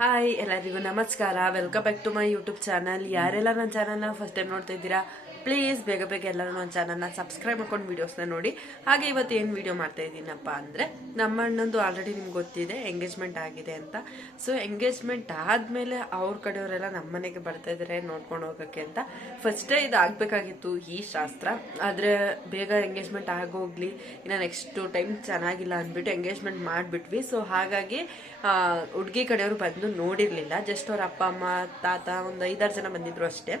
Hi ಎಲ್ಲರಿಗೂ ನಮಸ್ಕಾರ. Welcome back to my YouTube channel. ಯಾರೆಲ್ಲ ನನ್ನ ಚಾನಲ್ನ ಫಸ್ಟ್ ಟೈಮ್ ನೋಡ್ತಾ ಇದ್ದೀರಾ, ಪ್ಲೀಸ್ ಬೇಗ ಬೇಗ ಎಲ್ಲರೂ ನನ್ನ ಚಾನಲ್ನ ಸಬ್ಸ್ಕ್ರೈಬ್ ಮಾಡ್ಕೊಂಡು ವೀಡಿಯೋಸ್ನ ನೋಡಿ. ಹಾಗೆ ಇವತ್ತು ಏನು ವೀಡಿಯೋ ಮಾಡ್ತಾ ಇದ್ದೀನಪ್ಪ ಅಂದರೆ, ನಮ್ಮ ಅಣ್ಣಂದು ಆಲ್ರೆಡಿ ನಿಮ್ಗೆ ಗೊತ್ತಿದೆ ಎಂಗೇಜ್ಮೆಂಟ್ ಆಗಿದೆ ಅಂತ. ಸೊ ಎಂಗೇಜ್ಮೆಂಟ್ ಆದಮೇಲೆ ಅವ್ರ ಕಡೆಯವರೆಲ್ಲ ನಮ್ಮ ಮನೆಗೆ ಬರ್ತಾ ಇದ್ದಾರೆ ನೋಡ್ಕೊಂಡು ಹೋಗೋಕ್ಕೆ ಅಂತ. ಫಸ್ಟೇ ಇದು ಆಗಬೇಕಾಗಿತ್ತು ಈ ಶಾಸ್ತ್ರ, ಆದರೆ ಬೇಗ ಎಂಗೇಜ್ಮೆಂಟ್ ಆಗೋಗ್ಲಿ, ಇನ್ನು ನೆಕ್ಸ್ಟ್ ಟೈಮ್ ಚೆನ್ನಾಗಿಲ್ಲ ಅಂದ್ಬಿಟ್ಟು ಎಂಗೇಜ್ಮೆಂಟ್ ಮಾಡಿಬಿಟ್ವಿ. ಸೊ ಹಾಗಾಗಿ ಹುಡುಗಿ ಕಡೆಯವರು ಬಂದು ನೋಡಿರಲಿಲ್ಲ. ಜಸ್ಟ್ ಅವ್ರ ಅಪ್ಪ ಅಮ್ಮ ತಾತ ಒಂದು 5-6 ಜನ ಬಂದಿದ್ರು ಅಷ್ಟೇ.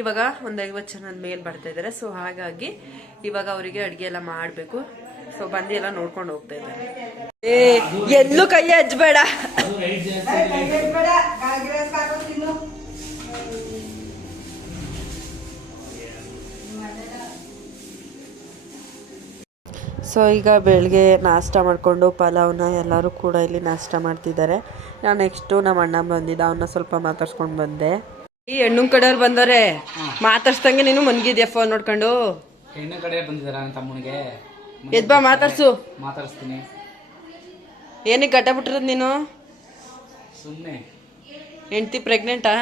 ಇವಾಗ ಒಂದು 50 ಜನ ಮೇಲೆ ಬರ್ತಾ ಇದ್ದಾರೆ. ಸೊ ಹಾಗಾಗಿ ಇವಾಗ ಅವರಿಗೆ ಅಡುಗೆ ಎಲ್ಲ ಮಾಡಬೇಕು. ಸೊ ಬಂದು ಎಲ್ಲ ನೋಡ್ಕೊಂಡು ಹೋಗ್ತಾ ಇದ್ದಾರೆ. ಎಲ್ಲೂ ಕೈ ಹಚ್ಬೇಡ. ಸೊ ಈಗ ಬೆಳಗ್ಗೆ ನಾಷ್ಟ ಮಾಡಿಕೊಂಡು ಪಲಾವ್ನ ಎಲ್ಲರೂ ಕೂಡ ಇಲ್ಲಿ ನಾಷ್ಟ ಮಾಡ್ತಿದ್ದಾರೆ. ನಾನು ನೆಕ್ಸ್ಟು ನಮ್ಮ ಅಣ್ಣ ಬಂದಿದ್ದ, ಅವನ್ನ ಸ್ವಲ್ಪ ಮಾತಾಡ್ಸ್ಕೊಂಡು ಬಂದೆ. ಈ ಹೆಣ್ಣು ಕಡೆಯವ್ರು ಬಂದವ್ರೆ, ಮಾತಾಡ್ಸ್ದಂಗೆ ನೀನು ಮನ್ಗಿದ್ಯಾ ಫೋನ್ ನೋಡ್ಕೊಂಡು? ಹೆಣ್ಣು ಕಡೆ ಬಂದಿದ್ದಾರ ನನ್ನ ತಮ್ಮನಿಗೆ. ಎದ್ಬಾ ಮಾತಾಡ್ಸು. ಮಾತಾಡಿಸ್ತೀನಿ. ಏನಕ್ಕೆ ಗಟ್ಟ ಬಿಟ್ಟಿರೋದು ನೀನು? ಸುಮ್ಮನೆ ಹೆಂಡ್ತಿ ಪ್ರೆಗ್ನೆಂಟಾ?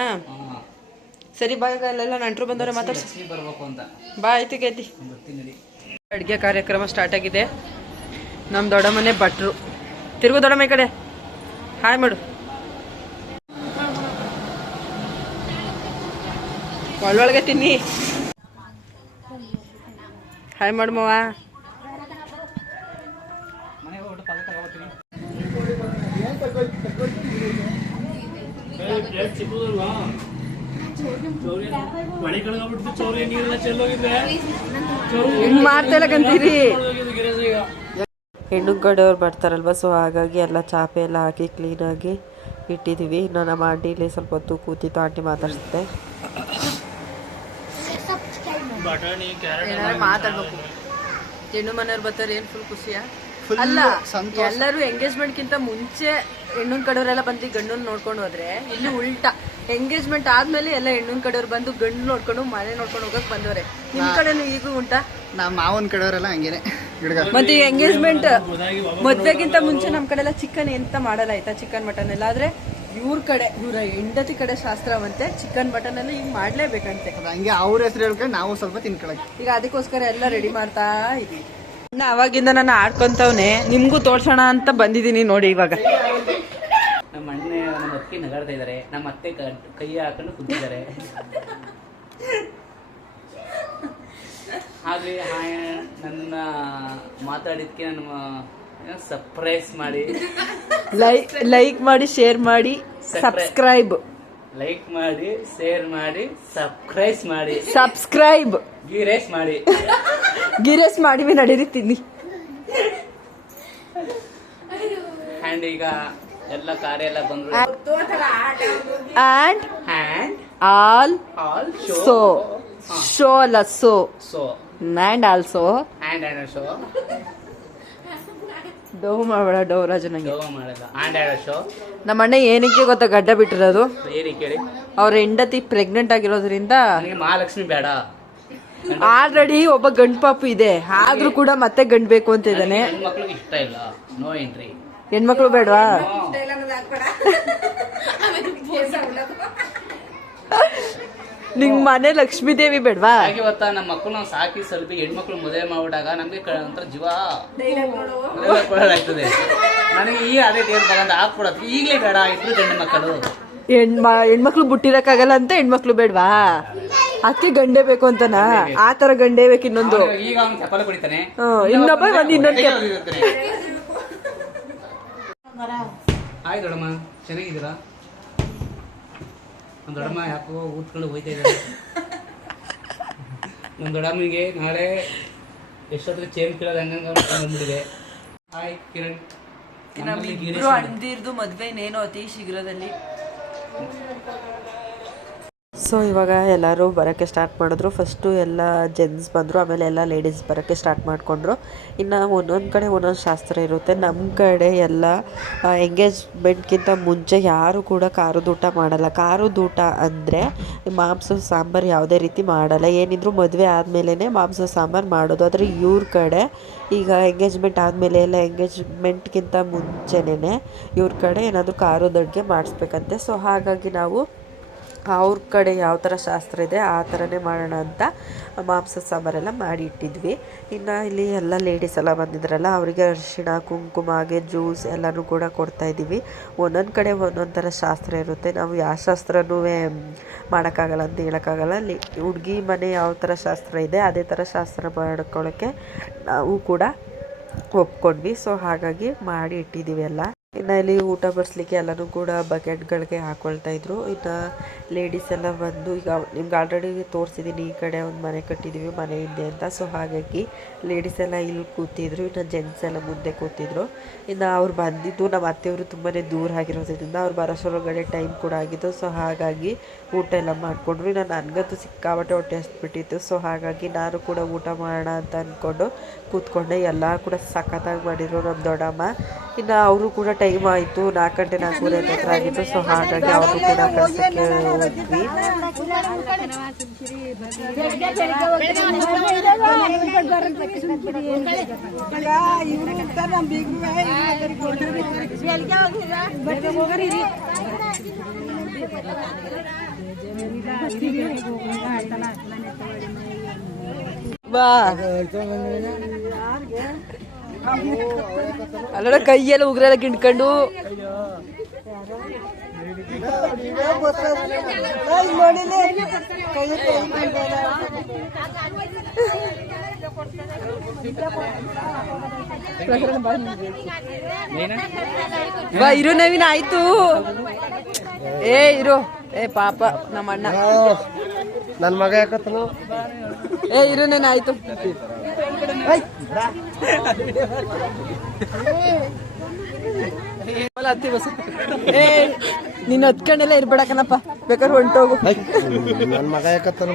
ಸರಿ ಬಾ, ಈಗ ಅಲ್ಲೆಲ್ಲ ನಂಟ್ರು ಬಂದವ್ರೆ, ಮಾತಾಡ್ಸಿ ಬರ್ಬೇಕು ಅಂತ. ಬಾ ಆಯ್ತು ಗೈತಿ. ಬರ್ತೀನಿ. ಅಡುಗೆ ಕಾರ್ಯಕ್ರಮ ಸ್ಟಾರ್ಟ್ ಆಗಿದೆ. ನಮ್ಮ ದೊಡ್ಡಮ್ಮನೆ ಭಟ್ರು. ತಿರುಗು ದೊಡ್ಡಮ್ಮ ಈ ಕಡೆ, ಹಾಯ್ ಮಾಡು. ಒಳ್ಳೊಳಗೆ ತಿನ್ನಿ. ಹಾಯ್ ಮಾಡು ಮಾವ. ಮಾಡ್ತೇಲಕಂತೀರಿ ಹೆಣ್ಣು ಕಡೆಯವ್ರು ಬರ್ತಾರಲ್ವ. ಸೊ ಹಾಗಾಗಿ ಎಲ್ಲ ಚಾಪೆ ಎಲ್ಲ ಹಾಕಿ ಕ್ಲೀನಾಗಿ ಇಟ್ಟಿದ್ದೀವಿ. ಇನ್ನು ನಮ್ಮ ಆಂಟಿ ಇಲ್ಲಿ ಸ್ವಲ್ಪ ಹೊತ್ತು ಕೂತಿತ್ತು, ಆಂಟಿ ಮಾತಾಡ್ಸುತ್ತೆ. ಮಾತಾಡ್ಬೇಕು. ಹೆಣ್ಣು ಮನೆಯವ್ರು ಬರ್ತಾರೆ, ಏನು ಫುಲ್ ಖುಷಿಯಾ? ಅಲ್ಲ, ಎಲ್ಲರೂ ಎಂಗೇಜ್ಮೆಂಟ್ಗಿಂತ ಮುಂಚೆ ಹೆಣ್ಣಿನ ಕಡೆಯವರೆಲ್ಲ ಬಂದು ಗಂಡನ್ ನೋಡ್ಕೊಂಡು ಹೋದ್ರೆ, ಇಲ್ಲಿ ಉಲ್ಟಾ ಎಂಗೇಜ್ಮೆಂಟ್ ಆದ್ಮೇಲೆ ಎಲ್ಲ ಹೆಣ್ಣಿನ ಕಡೆಯವ್ರು ಬಂದು ಗಂಡು ನೋಡ್ಕೊಂಡು ಮನೆ ನೋಡ್ಕೊಂಡು ಹೋಗಕ್ ಬಂದವ್ರೆ. ನಿಮ್ ಕಡೆನು ಈಗೂ ಉಂಟಾ? ನಮ್ಮ ಮಾವನ ಕಡೆಯವರೆಲ್ಲ ಹಂಗೇನೆ. ಮತ್ತೆ ಈ ಎಂಗೇಜ್ಮೆಂಟ್ ಮದ್ವೆಗಿಂತ ಮುಂಚೆ ನಮ್ ಕಡೆ ಎಲ್ಲ ಚಿಕನ್ ಎಂತ ಮಾಡಲ್ಲ ಆಯ್ತಾ, ಚಿಕನ್ ಮಟನ್ ಎಲ್ಲ. ಆದ್ರೆ ಇವ್ರ ಕಡೆ, ಇವರ ಹೆಂಡತಿ ಕಡೆ ಶಾಸ್ತ್ರವಂತೆ ಚಿಕನ್ ಮಟನ್ ಎಲ್ಲ ಈಗ ಮಾಡ್ಲೇಬೇಕಂತೆ. ಹಂಗೆ ಅವ್ರ ಹೆಸರು ಹೇಳ್ಕೊಂಡು ನಾವು ಸ್ವಲ್ಪ ತಿನ್ಕೊಳಕ್ಕೆ ಈಗ ಅದಕ್ಕೋಸ್ಕರ ಎಲ್ಲ ರೆಡಿ ಮಾಡ್ತಾ ಇದೀವಿ. ಅವಾಗಿಂದ ನಾನು ಆಡ್ಕೊಂತವ್ನೆ, ನಿಮ್ಗೂ ತೋರ್ಸೋಣ ಅಂತ ಬಂದಿದ್ದೀನಿ ನೋಡಿ. ಇವಾಗ ನಮ್ಮ ಅಣ್ಣ ನಮ್ಮ ಅತ್ತಿ ನಗಾಡ್ತಾ ಇದಾರೆ, ನಮ್ಮ ಅತ್ತೆ ಕೈ ಹಾಕೊಂಡು ಕುಂತಿದ್ದಾರೆ. ಹಾಗೆ ನನ್ನ ಮಾತಾಡಿದ್ಕೆ ನನ್ನ ಸರ್ಪ್ರೈಸ್ ಮಾಡಿ, ಲೈಕ್ ಮಾಡಿ, ಶೇರ್ ಮಾಡಿ, ಸಬ್ಸ್ಕ್ರೈಬ್. ಲೈಕ್ ಮಾಡಿ, ಶೇರ್ ಮಾಡಿ, ಸಬ್ಸ್ಕ್ರೈಬ್ ಮಾಡಿ, ಸಬ್ಸ್ಕ್ರೈಬ್ ಗಿರೇಸ್ ಮಾಡಿ, ಗಿರೇಸ್ ಮಾಡಿ ನಡೀತೀನಿ. ಹ್ಯಾಂಡ್ ಈಗ ಎಲ್ಲ ಕಾರ್ಯ ಎಲ್ಲ ಬಂದ್ರು. And hand all show show ಅಲ್ಲ so so and also hand show. ಡೋ ಮಾಡಬೇಡ, ಡೋ ರಾಜು ನಂಗೆ ಮಾಡಲ್ಲ. Hand show. ನಮ್ಮ ಅಣ್ಣ ಏನಕ್ಕೆ ಗೊತ್ತಾ ಗಡ್ಡ ಬಿಟ್ಟಿರೋದು? ಏನಿ ಕೇಳಿ. ಅವ್ರ ಹೆಂಡತಿ ಪ್ರೆಗ್ನೆಂಟ್ ಆಗಿರೋದ್ರಿಂದ. ನನಗೆ ಮಹಾಲಕ್ಷ್ಮಿ ಬೇಡ. ಆಲ್ರೆಡಿ ಒಬ್ಬ ಗಂಡು ಪಾಪು ಇದೆ, ಆದ್ರೂ ಕೂಡ ಮತ್ತೆ ಗಂಡು ಬೇಕು ಅಂತ ಇದ್ದಾನೆ. ಹೆಣ್ಮಕ್ಳಿಗೆ ಇಷ್ಟ ಇಲ್ಲ, ನೋ ಎಂಟ್ರಿ. ಹೆಣ್ಮಕ್ಳು ಬೇಡವಾ? ನಿಂಗ್ ಮನೆ ಲಕ್ಷ್ಮೀ ದೇವಿ ಬೇಡವಾ? ಹಾಗೆ ಗೊತ್ತಾ, ನಮ್ಮ ಮಕ್ಕಳು ನಾವು ಸಾಕಿ ಸ್ವಲ್ಪ ಹೆಣ್ಮಕ್ಳು ಮದುವೆ ಮಾಡ್ಬಿಟ್ಟಾಗ ನಮ್ಗೆ ಒಂಥರ ಜೀವ ಕೊಡೋದಾಗ್ತದೆ. ನನಗೆ ಈಗ ಅದೇ ದೇವ್ರ ತಗೊಂಡು ಹಾಕ್ಬಿಡೋದು. ಈಗಲೇ ಬೇಡ, ಇಬ್ರು ಗಂಡು ಮಕ್ಕಳು. ಹೆಣ್ಮಕ್ಳು ಬಿಟ್ಟಿರಕ್ಕಾಗಲ್ಲ ಅಂತ ಹೆಣ್ಮಕ್ಳು ಬೇಡವಾ? ಅದಕ್ಕೆ ಗಂಡೇ ಬೇಕು ಅಂತನಾ? ಆ ತರ ಗಂಡೇ ಬೇಕು. ಇನ್ನೊಂದು ಈಗ ಅವ್ನು ಚಪ್ಪಲ ಕುಡಿತಾನೆ, ಇನ್ನೊಬ್ಬ ಇನ್ನೊಂದು. ಹಾಯ್ ದೊಡ್ಡಮ್ಮ, ಚೆನ್ನಾಗಿದ್ದೀರಾ? ನಮ್ಮ ದೊಡ್ಡಮ್ಮ ಯಾಕೋ ಊದ್ಕೊಂಡು ಹೋಯ್ತಾ ಇದ್ದಾರೆ. ನಮ್ಮ ದೊಡ್ಡಮ್ಮನಿಗೆ ನಾಳೆ ಎಷ್ಟೊತ್ತಿಗೆ ಚೇಂಜ್ ಕೇಳೋದು ಹಂಗಂಗೆ ಬಂದ್ಬಿಟ್ಟಿದೆ. ಹಾಯ್ ಕಿರಣ್. ಅಂದಿರ್ದು ಮದ್ವೆ ಇನ್ನೇನೋ ಅತಿ ಶೀಘ್ರದಲ್ಲಿ. ಸೊ ಇವಾಗ ಎಲ್ಲರೂ ಬರೋಕ್ಕೆ ಸ್ಟಾರ್ಟ್ ಮಾಡಿದ್ರು. ಫಸ್ಟು ಎಲ್ಲ ಜೆಂಟ್ಸ್ ಬಂದರು, ಆಮೇಲೆ ಎಲ್ಲ ಲೇಡೀಸ್ ಬರೋಕ್ಕೆ ಸ್ಟಾರ್ಟ್ ಮಾಡಿಕೊಂಡ್ರು. ಇನ್ನು ಒಂದೊಂದು ಕಡೆ ಒಂದೊಂದು ಶಾಸ್ತ್ರ ಇರುತ್ತೆ. ನಮ್ಮ ಕಡೆ ಎಲ್ಲ ಎಂಗೇಜ್ಮೆಂಟ್ಗಿಂತ ಮುಂಚೆ ಯಾರು ಕೂಡ ಖಾರದ ಊಟ ಮಾಡಲ್ಲ. ಖಾರದ ಊಟ ಅಂದರೆ ಮಾಂಸ ಸಾಂಬಾರು ಯಾವುದೇ ರೀತಿ ಮಾಡಲ್ಲ. ಏನಿದ್ರು ಮದುವೆ ಆದಮೇಲೆ ಮಾಂಸ ಸಾಂಬಾರು ಮಾಡೋದು. ಆದರೆ ಇವ್ರ ಕಡೆ ಈಗ ಎಂಗೇಜ್ಮೆಂಟ್ ಆದಮೇಲೆ ಎಲ್ಲ ಎಂಗೇಜ್ಮೆಂಟ್ಗಿಂತ ಮುಂಚೆನೇ ಇವ್ರ ಕಡೆ ಏನಾದರೂ ಖಾರದ ಅಡುಗೆ ಮಾಡಿಸ್ಬೇಕಂತೆ. ಸೊ ಹಾಗಾಗಿ ನಾವು ಅವ್ರ ಕಡೆ ಯಾವ ಥರ ಶಾಸ್ತ್ರ ಇದೆ ಆ ಥರನೇ ಮಾಡೋಣ ಅಂತ ಮಾಂಸ ಸಾಂಬಾರೆಲ್ಲ ಮಾಡಿ ಇಟ್ಟಿದ್ವಿ. ಇನ್ನು ಇಲ್ಲಿ ಎಲ್ಲ ಲೇಡೀಸ್ ಎಲ್ಲ ಬಂದಿದ್ರಲ್ಲ, ಅವರಿಗೆ ಅರಿಶಿಣ ಕುಂಕುಮ ಹಾಗೆ ಜ್ಯೂಸ್ ಎಲ್ಲನೂ ಕೂಡ ಕೊಡ್ತಾಯಿದ್ದೀವಿ. ಒಂದೊಂದು ಕಡೆ ಒಂದೊಂದು ಥರ ಶಾಸ್ತ್ರ ಇರುತ್ತೆ. ನಾವು ಯಾವ ಶಾಸ್ತ್ರನೂ ಮಾಡೋಕ್ಕಾಗಲ್ಲ ಅಂತ ಹೇಳೋಕ್ಕಾಗಲ್ಲ. ಹುಡುಗಿ ಮನೆ ಯಾವ ಥರ ಶಾಸ್ತ್ರ ಇದೆ ಅದೇ ಥರ ಶಾಸ್ತ್ರ ಮಾಡ್ಕೊಳ್ಳೋಕ್ಕೆ ನಾವು ಕೂಡ ಒಪ್ಕೊಂಡ್ವಿ. ಸೊ ಹಾಗಾಗಿ ಮಾಡಿ ಇಟ್ಟಿದ್ದೀವಿ ಎಲ್ಲ. ಇನ್ನು ಇಲ್ಲಿ ಊಟ ಬಡಿಸ್ಲಿಕ್ಕೆ ಎಲ್ಲನೂ ಕೂಡ ಬಕೆಟ್ಗಳಿಗೆ ಹಾಕ್ಕೊಳ್ತಾಯಿದ್ರು. ಇನ್ನು ಲೇಡೀಸ್ ಎಲ್ಲ ಬಂದು, ಈಗ ನಿಮ್ಗೆ ಆಲ್ರೆಡಿ ತೋರಿಸಿದ್ದೀನಿ, ಈ ಕಡೆ ಒಂದು ಮನೆ ಕಟ್ಟಿದ್ದೀವಿ ಮನೆ ಹಿಂದೆ ಅಂತ. ಸೊ ಹಾಗಾಗಿ ಲೇಡೀಸ್ ಎಲ್ಲ ಇಲ್ಲಿ ಕೂತಿದ್ರು, ಇನ್ನು ಜೆಂಟ್ಸ್ ಎಲ್ಲ ಮುಂದೆ ಕೂತಿದ್ರು. ಇನ್ನು ಅವ್ರು ಬಂದಿದ್ದು ನಮ್ಮ ಅತ್ತೆಯವರು ತುಂಬಾ ದೂರ ಆಗಿರೋದ್ರಿಂದ ಅವ್ರು ಬರೋಷ್ಟರೊಳಗಡೆ ಟೈಮ್ ಕೂಡ ಆಗಿತ್ತು. ಸೊ ಹಾಗಾಗಿ ಊಟ ಎಲ್ಲ ಮಾಡಿಕೊಂಡ್ರು. ಇನ್ನು ನನಗಂತೂ ಸಿಕ್ಕಾಬಟ್ಟೆ ಹೊಟ್ಟೆ ಹಸ್ಬಿಟ್ಟಿತ್ತು. ಸೊ ಹಾಗಾಗಿ ನಾನು ಕೂಡ ಊಟ ಮಾಡೋಣ ಅಂತ ಅಂದ್ಕೊಂಡು ಕೂತ್ಕೊಂಡೆ. ಎಲ್ಲ ಕೂಡ ಸಖತ್ತಾಗಿ ಮಾಡಿದ್ರು ನಮ್ಮ ದೊಡ್ಡಮ್ಮ. ಇನ್ನು ಅವರು ಕೂಡ ಟೈಮ್ ಆಯಿತು, 4 ಗಂಟೆ 4:45 ಹತ್ರ ಆಗಿತ್ತು. ಸೊ ಹಾಗಾಗಿ ಅವರು ಕೂಡ ಕಳ್ಸೋಕ್ಕೆ ಹೋದ್ವಿ. ಅಲ್ಲೋಡ ಕೈಯೆಲ್ಲ ಉಗ್ರೆಲ್ಲ ಗಿಂಡ್ಕೊಂಡು ಬಾ ಇರು ನವೀನ್, ಆಯ್ತು. ಇರು ಪಾಪ ನಮ್ಮ ಅಣ್ಣ, ನನ್ನ ಮಗ ಯಾಕತ್ತನು. ಇರು ನಾನು, ಆಯ್ತು. ನೀನ್ ಹತ್ಕೊಂಡೆಲ್ಲ ಇರ್ಬೇಡ ಕಣಪ್ಪ, ಬೇಕಾದ್ರೆ ಹೊಂಟೋಗು. ನನ್ನ ಮಗ ಯಾಕತ್ತನು.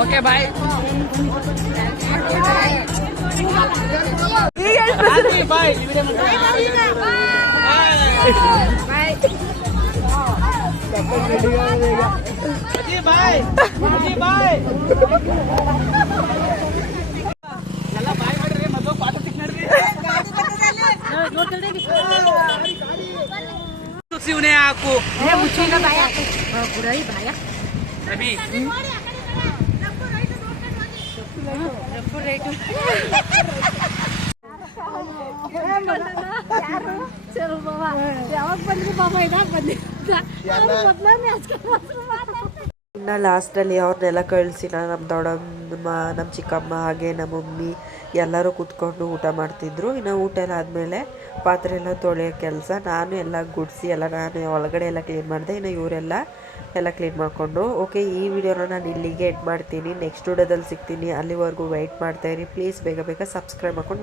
Okay bye. Bye. aku mucina banyak kurai banyak tapi ಇನ್ನು ಲಾಸ್ಟಲ್ಲಿ ಅವ್ರನ್ನೆಲ್ಲ ಕಳಿಸಿ ನಮ್ಮ ದೊಡ್ಡಮ್ಮ, ನಮ್ಮ ಚಿಕ್ಕಮ್ಮ ಹಾಗೆ ನಮ್ಮ ಮಮ್ಮಿ ಎಲ್ಲರೂ ಕೂತ್ಕೊಂಡು ಊಟ ಮಾಡ್ತಿದ್ರು. ಇನ್ನು ಊಟ ಎಲ್ಲ ಆದಮೇಲೆ ಪಾತ್ರೆ ಎಲ್ಲ ತೊಳೆಯೋ ಕೆಲಸ ನಾನು ಎಲ್ಲ ಗುಡಿಸಿ ಎಲ್ಲ ನಾನು ಒಳಗಡೆ ಎಲ್ಲ ಕ್ಲೀನ್ ಮಾಡಿದೆ. ಇನ್ನು ಇವರೆಲ್ಲ ಎಲ್ಲ ಕ್ಲೀನ್ ಮಾಡಿಕೊಂಡ್ರು. ಓಕೆ, ಈ ವಿಡಿಯೋನ ನಾನು ಇಲ್ಲಿಗೆ ಎಡ್ ಮಾಡ್ತೀನಿ. ನೆಕ್ಸ್ಟ್ ವಿಡಿಯೋದಲ್ಲಿ ಸಿಗ್ತೀನಿ. ಅಲ್ಲಿವರೆಗೂ ವೆಯ್ಟ್ ಮಾಡ್ತಾಯಿರಿ. ಪ್ಲೀಸ್ ಬೇಗ ಬೇಗ ಸಬ್ಸ್ಕ್ರೈಬ್ ಮಾಡ್ಕೊಂಡು